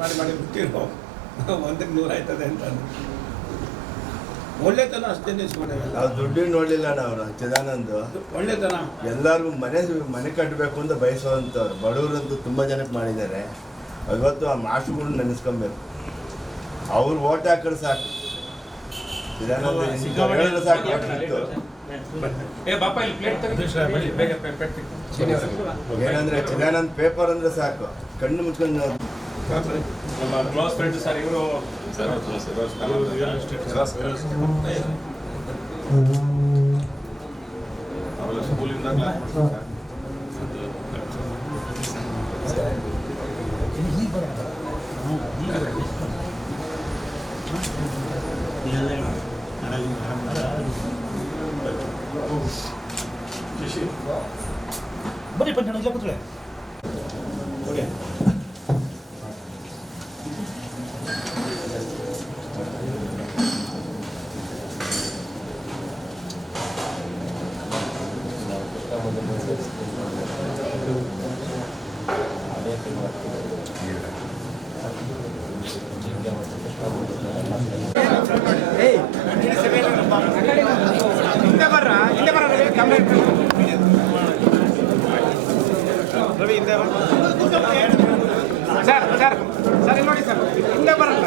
ಮಾಡಿ ಬಿಟ್ಟಿರೋ 100ಕ್ಕೆ 100 ಆಯ್ತದೆ ಅಂತ ಒಳ್ಳೆತನ ಅಷ್ಟೇ ನಾವು ದುಡ್ಡು ನೋಡಲಿಲ್ಲ ನಾವು ಚಿದಾನಂದ್ ಒಳ್ಳೆತನ ಎಲ್ಲರಿಗೂ ಮನೆ ಕಟ್ಟಬೇಕು ಅಂತ ಬಯಸುವಂಥವ್ರು ಬಡವರಂತೂ ತುಂಬ ಜನಕ್ಕೆ ಮಾಡಿದ್ದಾರೆ. ಇವತ್ತು ಆ ಮಾಸ್ಟರ್ಗಳು ನೆನೆಸ್ಕೊಬೇಕು. ಅವ್ರು ಓಟ್ ಹಾಕಿದ್ರೆ ಸಾಕು. ಚಿದಾನಂದ ಸಾಕು ಏನಂದ್ರೆ ಚಿದಾನಂದ್ ಪೇಪರ್ ಅಂದ್ರೆ ಸಾಕು, ಕಣ್ಣು ಮುಚ್ಕೊಂಡು ನಮ್ಮ ಕ್ಲೋಸ್ ಫ್ರೆಂಡ್ ಸರ್ ಇವರು ಆಮೇಲೆ ಸ್ಕೂಲಿಂದ ಬರೀ ಪಂಚಣ ಇಲ್ಲ ಕೂತ್ರೆ ಓಕೆ ರವಿ ಹಿಂದೆ ಸರ್ ಸರ್ ಸರ್ ಇಲ್ಲಿ ನೋಡಿ ಸರ್ ಹಿಂದೆ ಬರಲ್ಲ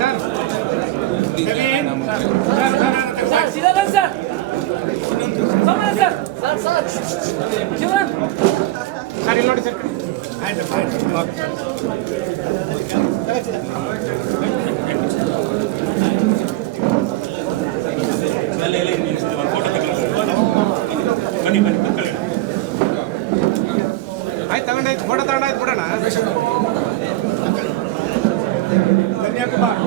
ಸರ್ ಸರ್ ಇಲ್ಲಿ ನೋಡಿ ಸರ್ ಆಯ್ತು ತಗೊಂಡಾಯ್ತು ಫೋಟೋ ತಗೊಂಡಾಯ್ತು ಬಿಡೋಣ. ಕನ್ಯಾಕುಮಾರ್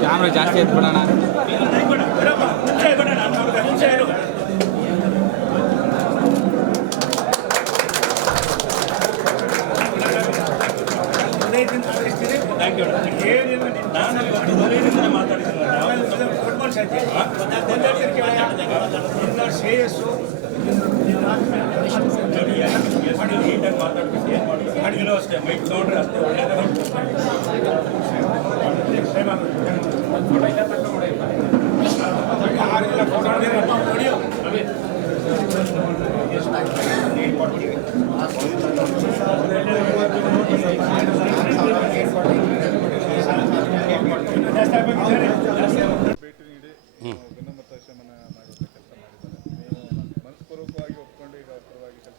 ಕ್ಯಾಮ್ರಾ ಜಾಸ್ತಿ ಎತ್ಬಿಡೋಣ. ಶ್ರೇಯಸ್ಸು ಅಡುಗೆನೂ ಅಷ್ಟೇ ಮೈಕ್ ತೊಗೊಂಡ್ರೆ ಅಷ್ಟೇ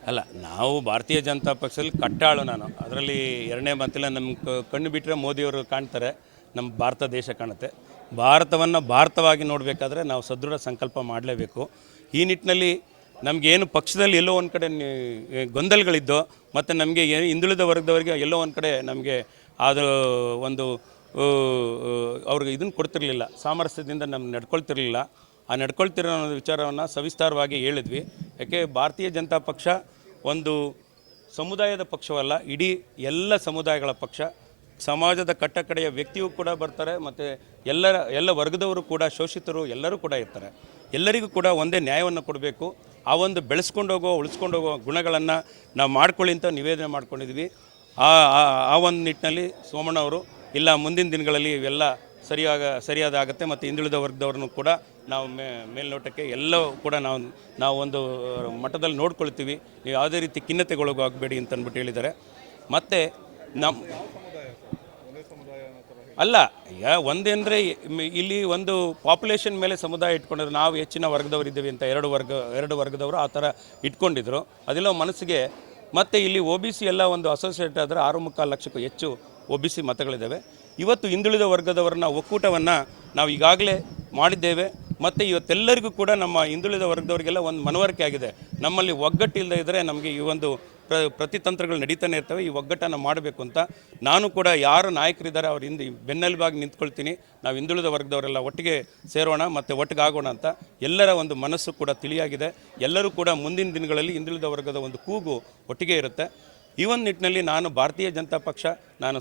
ಅಲ್ಲ, ನಾವು ಭಾರತೀಯ ಜನತಾ ಪಕ್ಷದಲ್ಲಿ ಕಟ್ಟಾಳು. ನಾನು ಅದರಲ್ಲಿ ಎರಡನೇ ಮಾತಿಲ್ಲ. ನಮ್ಮ ಕಣ್ಣು ಬಿಟ್ಟರೆ ಮೋದಿಯವರು ಕಾಣ್ತಾರೆ, ನಮ್ಮ ಭಾರತ ದೇಶ ಕಾಣುತ್ತೆ. ಭಾರತವನ್ನು ಭಾರತವಾಗಿ ನೋಡಬೇಕಾದ್ರೆ ನಾವು ಸದೃಢ ಸಂಕಲ್ಪ ಮಾಡಲೇಬೇಕು. ಈ ನಿಟ್ಟಿನಲ್ಲಿ ನಮಗೇನು ಪಕ್ಷದಲ್ಲಿ ಎಲ್ಲೋ ಒಂದು ಕಡೆ ಗೊಂದಲಗಳಿದ್ದೋ ಮತ್ತು ನಮಗೆ ಹಿಂದುಳಿದ ವರ್ಗದವರಿಗೆ ಎಲ್ಲೋ ಒಂದು ಕಡೆ ನಮಗೆ ಅದು ಒಂದು ಅವ್ರಿಗೆ ಇದನ್ನು ಕೊಡ್ತಿರಲಿಲ್ಲ, ಸಾಮರಸ್ಯದಿಂದ ನಮ್ಗೆ ನಡ್ಕೊಳ್ತಿರಲಿಲ್ಲ. ಆ ನಡ್ಕೊಳ್ತಿರೋ ವಿಚಾರವನ್ನು ಸವಿಸ್ತಾರವಾಗಿ ಹೇಳಿದ್ವಿ. ಯಾಕೆ ಭಾರತೀಯ ಜನತಾ ಪಕ್ಷ ಒಂದು ಸಮುದಾಯದ ಪಕ್ಷವಲ್ಲ, ಇಡೀ ಎಲ್ಲ ಸಮುದಾಯಗಳ ಪಕ್ಷ. ಸಮಾಜದ ಕಟ್ಟಕಡೆಯ ವ್ಯಕ್ತಿಯೂ ಕೂಡ ಬರ್ತಾರೆ ಮತ್ತು ಎಲ್ಲ ವರ್ಗದವರು ಕೂಡ, ಶೋಷಿತರು ಎಲ್ಲರೂ ಕೂಡ ಇರ್ತಾರೆ. ಎಲ್ಲರಿಗೂ ಕೂಡ ಒಂದೇ ನ್ಯಾಯವನ್ನು ಕೊಡಬೇಕು. ಆ ಒಂದು ಬೆಳೆಸ್ಕೊಂಡೋಗೋ ಉಳಿಸ್ಕೊಂಡೋಗೋ ಗುಣಗಳನ್ನು ನಾವು ಮಾಡ್ಕೊಳ್ಳಿ ಅಂತ ನಿವೇದನೆ ಮಾಡ್ಕೊಂಡಿದ್ವಿ. ಆ ಒಂದು ನಿಟ್ಟಿನಲ್ಲಿ ಸೋಮಣ್ಣವರು ಇಲ್ಲ ಮುಂದಿನ ದಿನಗಳಲ್ಲಿ ಇವೆಲ್ಲ ಸರಿಯಾದ ಆಗುತ್ತೆ ಮತ್ತು ಹಿಂದುಳಿದ ವರ್ಗದವ್ರನ್ನೂ ಕೂಡ ನಾವು ಮೇಲ್ನೋಟಕ್ಕೆ ಎಲ್ಲವೂ ಕೂಡ ನಾವು ಒಂದು ಮಟ್ಟದಲ್ಲಿ ನೋಡ್ಕೊಳ್ತೀವಿ. ನೀವು ಯಾವುದೇ ರೀತಿ ಖಿನ್ನತೆಗೊಳಗಾಗಬೇಡಿ ಅಂತ ಅಂದ್ಬಿಟ್ಟು ಹೇಳಿದ್ದಾರೆ. ಮತ್ತು ಅಲ್ಲ, ಈಗ ಒಂದೇಂದರೆ ಇಲ್ಲಿ ಒಂದು ಪಾಪ್ಯುಲೇಷನ್ ಮೇಲೆ ಸಮುದಾಯ ಇಟ್ಕೊಂಡಿದ್ರು, ನಾವು ಹೆಚ್ಚಿನ ವರ್ಗದವರು ಇದ್ದೀವಿ ಅಂತ ಎರಡು ವರ್ಗದವರು ಆ ಥರ ಇಟ್ಕೊಂಡಿದ್ರು. ಅದೆಲ್ಲ ಮನಸ್ಸಿಗೆ ಮತ್ತು ಇಲ್ಲಿ ಒ ಬಿ ಸಿ ಎಲ್ಲ ಒಂದು ಅಸೋಸಿಯೇಟ್ ಆದರೆ 6.25 ಲಕ್ಷಕ್ಕೂ ಹೆಚ್ಚು ಒ ಬಿ ಸಿ ಮತಗಳಿದ್ದಾವೆ. ಇವತ್ತು ಹಿಂದುಳಿದ ವರ್ಗದವರನ್ನ ಒಕ್ಕೂಟವನ್ನು ನಾವು ಈಗಾಗಲೇ ಮಾಡಿದ್ದೇವೆ. ಮತ್ತು ಇವತ್ತೆಲ್ಲರಿಗೂ ಕೂಡ ನಮ್ಮ ಹಿಂದುಳಿದ ವರ್ಗದವರಿಗೆಲ್ಲ ಒಂದು ಮನವರಿಕೆ ಆಗಿದೆ. ನಮ್ಮಲ್ಲಿ ಒಗ್ಗಟ್ಟಿಲ್ಲದೆ ಇದ್ದರೆ ನಮಗೆ ಈ ಒಂದು ಪ್ರತಿತಂತ್ರಗಳು ನಡೀತಾನೆ ಇರ್ತವೆ. ಈ ಒಗ್ಗಟ್ಟನ್ನು ಮಾಡಬೇಕು ಅಂತ ನಾನು ಕೂಡ ಯಾರು ನಾಯಕರಿದ್ದಾರೆ ಅವ್ರ ಹಿಂದೆ ಬೆನ್ನೆಲುಬಾಗಿ ನಿಂತ್ಕೊಳ್ತೀನಿ. ನಾವು ಹಿಂದುಳಿದ ವರ್ಗದವರೆಲ್ಲ ಒಟ್ಟಿಗೆ ಸೇರೋಣ ಮತ್ತು ಒಟ್ಟಿಗೆ ಆಗೋಣ ಅಂತ ಎಲ್ಲರ ಒಂದು ಮನಸ್ಸು ಕೂಡ ತಿಳಿಯಾಗಿದೆ. ಎಲ್ಲರೂ ಕೂಡ ಮುಂದಿನ ದಿನಗಳಲ್ಲಿ ಹಿಂದುಳಿದ ವರ್ಗದ ಒಂದು ಕೂಗು ಒಟ್ಟಿಗೆ ಇರುತ್ತೆ. ಈ ಒಂದು ನಿಟ್ಟಿನಲ್ಲಿ ನಾನು ಭಾರತೀಯ ಜನತಾ ಪಕ್ಷ ನಾನು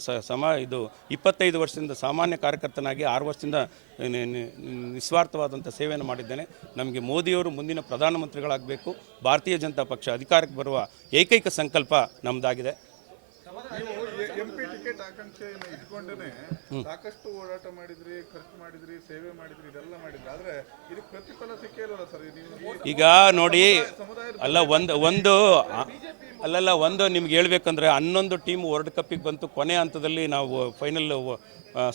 25 ವರ್ಷದಿಂದ ಸಾಮಾನ್ಯ ಕಾರ್ಯಕರ್ತನಾಗಿ 6 ವರ್ಷದಿಂದ ನಿಸ್ವಾರ್ಥವಾದಂಥ ಸೇವೆಯನ್ನು ಮಾಡಿದ್ದೇನೆ. ನಮಗೆ ಮೋದಿಯವರು ಮುಂದಿನ ಪ್ರಧಾನಮಂತ್ರಿಗಳಾಗಬೇಕು, ಭಾರತೀಯ ಜನತಾ ಪಕ್ಷ ಅಧಿಕಾರಕ್ಕೆ ಬರುವ ಏಕೈಕ ಸಂಕಲ್ಪ ನಮ್ಮದಾಗಿದೆ. MP ಟಿಕೆಟ್ ಆಕಾಂಕ್ಷೆಯನ್ನು ಇಟ್ಕೊಂಡೇ ಸಾಕಷ್ಟು ಓಡಾಟ ಮಾಡಿದ್ರಿ, ಖರ್ಚು ಮಾಡಿದ್ರಿ, ಸೇವೆ ಮಾಡಿದ್ರಿ, ಇದೆಲ್ಲ ಮಾಡಿದ್ರಿ. ಆದ್ರೆ ಇದು ಪ್ರತಿಫಲ ಸಿಕ್ಕಿಲ್ಲ ಸರ್. ಈಗ ನೋಡಿ, ಒಂದು ನಿಮ್ಗೆ ಹೇಳ್ಬೇಕಂದ್ರೆ 11 ಟೀಮ್ ವರ್ಲ್ಡ್ ಕಪ್ಪಿಗೆ ಬಂತು. ಕೊನೆ ಹಂತದಲ್ಲಿ ನಾವು ಫೈನಲ್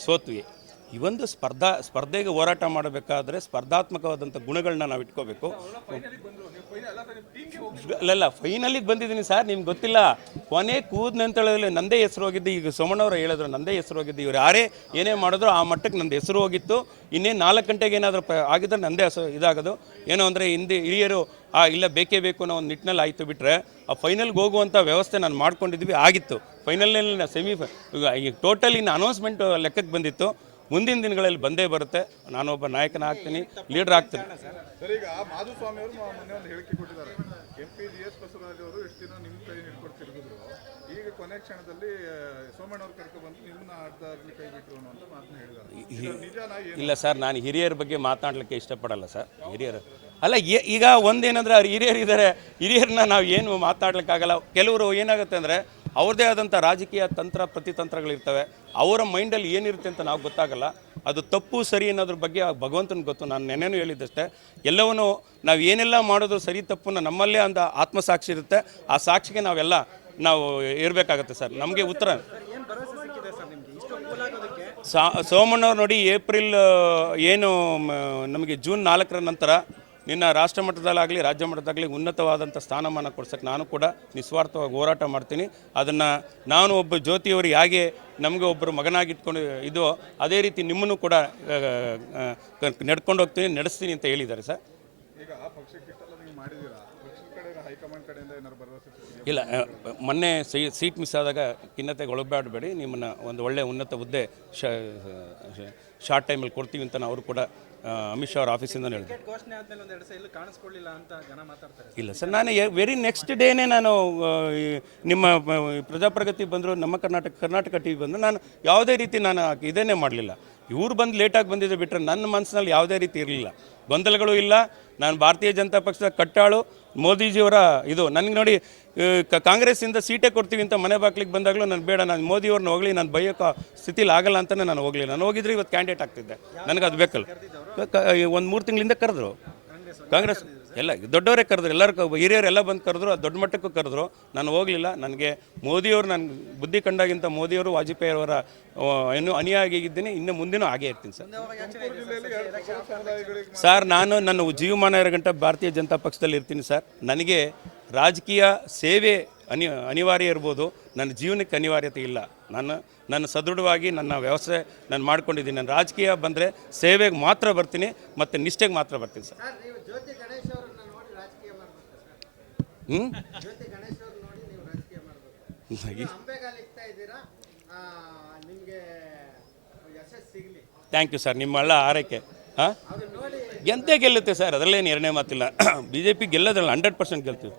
ಸೋತ್ವಿ. ಈ ಒಂದು ಸ್ಪರ್ಧೆಗೆ ಹೋರಾಟ ಮಾಡಬೇಕಾದ್ರೆ ಸ್ಪರ್ಧಾತ್ಮಕವಾದಂಥ ಗುಣಗಳನ್ನ ನಾವು ಇಟ್ಕೋಬೇಕು. ಅಲ್ಲ, ಫೈನಲಿಗೆ ಬಂದಿದ್ದೀನಿ ಸರ್, ನಿಮ್ಗೆ ಗೊತ್ತಿಲ್ಲ. ಕೊನೆ ಕೂದ್ನಂತೇಳಿ ನಂದೇ ಹೆಸರು ಹೋಗಿದ್ದು. ಈಗ ಸೋಮಣ್ಣವ್ರು ಹೇಳಿದ್ರು ನಂದೇ ಹೆಸರು ಹೋಗಿದ್ದು. ಇವ್ರು ಯಾರೇ ಏನೇ ಮಾಡಿದ್ರು ಆ ಮಟ್ಟಕ್ಕೆ ನಂದು ಹೆಸರು ಹೋಗಿತ್ತು. ಇನ್ನೇ 4 ಗಂಟೆಗೆ ಏನಾದರೂ ಆಗಿದ್ರೆ ನಂದೇ ಇದಾಗೋದು. ಏನೋ ಅಂದರೆ ಹಿರಿಯರು ಇಲ್ಲ ಬೇಕೇ ಬೇಕು ಅನ್ನೋ ಒಂದು ನಿಟ್ಟಿನಲ್ಲಿ ಆಯಿತು. ಬಿಟ್ಟರೆ ಆ ಫೈನಲ್ಗೆ ಹೋಗುವಂಥ ವ್ಯವಸ್ಥೆ ನಾನು ಮಾಡ್ಕೊಂಡಿದ್ವಿ, ಆಗಿತ್ತು. ಫೈನಲ್ನಲ್ಲಿ ಈಗ ಟೋಟಲ್ ಇನ್ನು ಅನೌನ್ಸ್ಮೆಂಟ್ ಲೆಕ್ಕಕ್ಕೆ ಬಂದಿತ್ತು. ಮುಂದಿನ ದಿನಗಳಲ್ಲಿ ಬಂದೇ ಬರುತ್ತೆ. ನಾನೊಬ್ಬ ನಾಯಕನ ಆಗ್ತೀನಿ, ಲೀಡರ್ ಆಗ್ತೀನಿ. ಸರ್, ಈಗ ಮಾಧುಸ್ವಾಮಿ ಅವರು ಮೊನ್ನೆ ಒಂದು ಹೇಳಿಕೆ ಕೊಟ್ಟಿದ್ದಾರೆ. MP.GS ಬಸವರಾಜ್ ಅವರು ಎಷ್ಟು ದಿನ ನಿಮ್ಮ ಕೈ ಹಿಡ್ಕೊಂಡು ತಿರುಗಿದ್ರು, ಈಗ ಕೊನೆ ಕ್ಷಣದಲ್ಲಿ ಸೋಮಣ್ಣವ್ರು ಕರ್ಕೊಬಂದು ನಿಮ್ಮನ್ನ ಅರ್ಧದಲ್ಲಿ ಕೈ ಬಿಟ್ಟರು ಅಂತ ಮಾತನ್ನ ಹೇಳಿದ್ದಾರೆ. ಇಲ್ಲ ಸರ್, ನಾನು ಹಿರಿಯರ ಬಗ್ಗೆ ಮಾತನಾಡಲಿಕ್ಕೆ ಇಷ್ಟಪಡಲ್ಲ ಸರ್. ಹಿರಿಯರು ಅಲ್ಲ, ಈಗ ಒಂದೇನಂದ್ರೆ ಅವ್ರು ಹಿರಿಯರಿದ್ದಾರೆ, ಹಿರಿಯರನ್ನ ನಾವು ಏನು ಮಾತನಾಡ್ಲಿಕ್ಕಾಗಲ್ಲ. ಕೆಲವರು ಏನಾಗುತ್ತೆ ಅಂದರೆ ಅವ್ರದ್ದೇ ಆದಂಥ ರಾಜಕೀಯ ತಂತ್ರ ಪ್ರತಿತಂತ್ರಗಳಿರ್ತವೆ. ಅವರ ಮೈಂಡಲ್ಲಿ ಏನಿರುತ್ತೆ ಅಂತ ನಾವು ಗೊತ್ತಾಗಲ್ಲ. ಅದು ತಪ್ಪು ಸರಿ ಅನ್ನೋದ್ರ ಬಗ್ಗೆ ಭಗವಂತನಿಗೆ ಗೊತ್ತು. ನಾನು ನೆನ್ನೆನೂ ಹೇಳಿದ್ದಷ್ಟೇ, ಎಲ್ಲವನ್ನೂ ನಾವು ಏನೆಲ್ಲ ಮಾಡೋದು ಸರಿ ತಪ್ಪನ್ನು ನಮ್ಮಲ್ಲೇ ಅಂತ ಆತ್ಮಸಾಕ್ಷಿ ಇರುತ್ತೆ. ಆ ಸಾಕ್ಷಿಗೆ ನಾವು ಇರಬೇಕಾಗತ್ತೆ ಸರ್. ನಮಗೆ ಉತ್ತರ ಸೋಮಣ್ಣವ್ರು ನೋಡಿ, ಏಪ್ರಿಲ್ ನಮಗೆ ಜೂನ್ 4ರ ನಂತರ ನಿನ್ನ ರಾಷ್ಟ್ರ ಮಟ್ಟದಲ್ಲಾಗಲಿ ರಾಜ್ಯ ಮಟ್ಟದಾಗಲಿ ಉನ್ನತವಾದಂಥ ಸ್ಥಾನಮಾನ ಕೊಡ್ಸೋಕ್ಕೆ ನಾನು ಕೂಡ ನಿಸ್ವಾರ್ಥವಾಗಿ ಹೋರಾಟ ಮಾಡ್ತೀನಿ. ಅದನ್ನು ನಾನು ಒಬ್ಬ ಜ್ಯೋತಿಯವರಿಗೆ ಹೇಗೆ ನಮಗೆ ಒಬ್ಬರು ಮಗನಾಗಿಟ್ಕೊಂಡು ಇದೋ ಅದೇ ರೀತಿ ನಿಮ್ಮನ್ನು ಕೂಡ ನಡ್ಕೊಂಡು ಹೋಗ್ತೀನಿ, ನಡೆಸ್ತೀನಿ ಅಂತ ಹೇಳಿದ್ದಾರೆ ಸರ್. ಈಗ ಪಕ್ಷಕ್ಕಿಷ್ಟೆಲ್ಲ ನೀವು ಮಾಡಿದ್ದೀರಾ, ಪಕ್ಷದ ಕಡೆ ಹೈಕಮಾಂಡ್ ಕಡೆಯಿಂದ ಏನಾದ್ರು ಭರವಸೆ? ಇಲ್ಲ, ಮೊನ್ನೆ ಸೀಟ್ ಮಿಸ್ ಆದಾಗ ಖಿನ್ನತೆಗೆ ಒಳಗಾಡಬೇಡಿ, ನಿಮ್ಮನ್ನು ಒಂದು ಒಳ್ಳೆಯ ಉನ್ನತ ಹುದ್ದೆ ಶಾರ್ಟ್ ಟೈಮಲ್ಲಿ ಕೊಡ್ತೀವಿ ಅಂತ ಅವರು ಕೂಡ ಅಮಿತ್ ಶಾ ಅವ್ರ ಆಫೀಸಿಂದ ಹೇಳಿದೆ. ಇಲ್ಲ ಸರ್, ನಾನು ವೆರಿ ನೆಕ್ಸ್ಟ್ ಡೇನೇ ನಾನು ನಿಮ್ಮ ಪ್ರಜಾಪ್ರಗತಿ ಬಂದರು, ನಮ್ಮ ಕರ್ನಾಟಕ ಟಿ ವಿ ಬಂದರು, ನಾನು ಯಾವುದೇ ರೀತಿ ನಾನು ಇದೇನೇ ಮಾಡಲಿಲ್ಲ. ಇವ್ರು ಬಂದು ಲೇಟಾಗಿ ಬಂದಿದ್ದೆ ಬಿಟ್ಟರೆ ನನ್ನ ಮನಸ್ಸಿನಲ್ಲಿ ಯಾವುದೇ ರೀತಿ ಇರಲಿಲ್ಲ, ಗೊಂದಲಗಳು ಇಲ್ಲ. ನಾನು ಭಾರತೀಯ ಜನತಾ ಪಕ್ಷದ ಕಟ್ಟಾಳು. ಮೋದಿಜಿಯವರ ಇದು ನನಗೆ ನೋಡಿ, ಕಾಂಗ್ರೆಸ್ಸಿಂದ ಸೀಟೇ ಕೊಡ್ತೀವಿ ಅಂತ ಮನೆ ಬಾಗ್ಲಿಗೆ ಬಂದಾಗಲೂ ನಾನು ಬೇಡ, ನಾನು ಮೋದಿಯವ್ರನ್ನ ಹೋಗಲಿ, ನಾನು ಬೈಯೋಕೆ ಸ್ಥಿತಿಲಿ ಆಗಲ್ಲ ಅಂತಲೇ ನಾನು ಹೋಗಲಿಲ್ಲ. ನಾನು ಹೋಗಿದ್ರೆ ಇವತ್ತು ಕ್ಯಾಂಡಿಡೇಟ್ ಆಗ್ತಿದ್ದೆ. ನನಗೆ ಅದು ಬೇಕಲ್ಲ. ಒಂದು 3 ತಿಂಗಳಿಂದ ಕರೆದ್ರು ಕಾಂಗ್ರೆಸ್ ಎಲ್ಲ ದೊಡ್ಡವರೇ ಕರೆದ್ರು, ಎಲ್ಲರೂ ಹಿರಿಯರೆಲ್ಲ ಬಂದು ಕರೆದ್ರು, ಅದು ದೊಡ್ಡ ಮಟ್ಟಕ್ಕೂ ಕರೆದ್ರು. ನಾನು ಹೋಗಲಿಲ್ಲ. ನನಗೆ ಮೋದಿಯವರು, ನನ್ನ ಬುದ್ಧಿ ಕಂಡಾಗಿಂತ ಮೋದಿಯವರು ವಾಜಪೇಯಿ ಅವರ ಇನ್ನೂ ಅನಿಯಾಗಿದ್ದೀನಿ, ಇನ್ನು ಮುಂದಿನೂ ಹಾಗೇ ಇರ್ತೀನಿ ಸರ್. ಸರ್, ನಾನು ನನ್ನ ಜೀವಮಾನ ಗಂಟ ಭಾರತೀಯ ಜನತಾ ಪಕ್ಷದಲ್ಲಿ ಇರ್ತೀನಿ ಸರ್. ನನಗೆ ರಾಜಕೀಯ ಸೇವೆ ಅನಿವಾರ್ಯ ಇರ್ಬೋದು, ನನ್ನ ಜೀವನಕ್ಕೆ ಅನಿವಾರ್ಯತೆ ಇಲ್ಲ. ನನ್ನ ಸದೃಢವಾಗಿ ನನ್ನ ವ್ಯವಸ್ಥೆ ನಾನು ಮಾಡ್ಕೊಂಡಿದ್ದೀನಿ. ನಾನು ರಾಜಕೀಯ ಬಂದರೆ ಸೇವೆಗೆ ಮಾತ್ರ ಬರ್ತೀನಿ ಮತ್ತು ನಿಷ್ಠೆಗೆ ಮಾತ್ರ ಬರ್ತೀನಿ ಸರ್. ಥ್ಯಾಂಕ್ ಯು ಸರ್, ನಿಮ್ಮೆಲ್ಲ ಆರೈಕೆ. ಗೆದ್ದೇ ಗೆಲ್ಲುತ್ತೆ ಸರ್, ಅದರಲ್ಲೇನು ಎರಡನೇ ಮಾತಿಲ್ಲ. BJP ಗೆಲ್ಲೋದ್ರಲ್ಲ 100% ಗೆಲ್ತೀವಿ.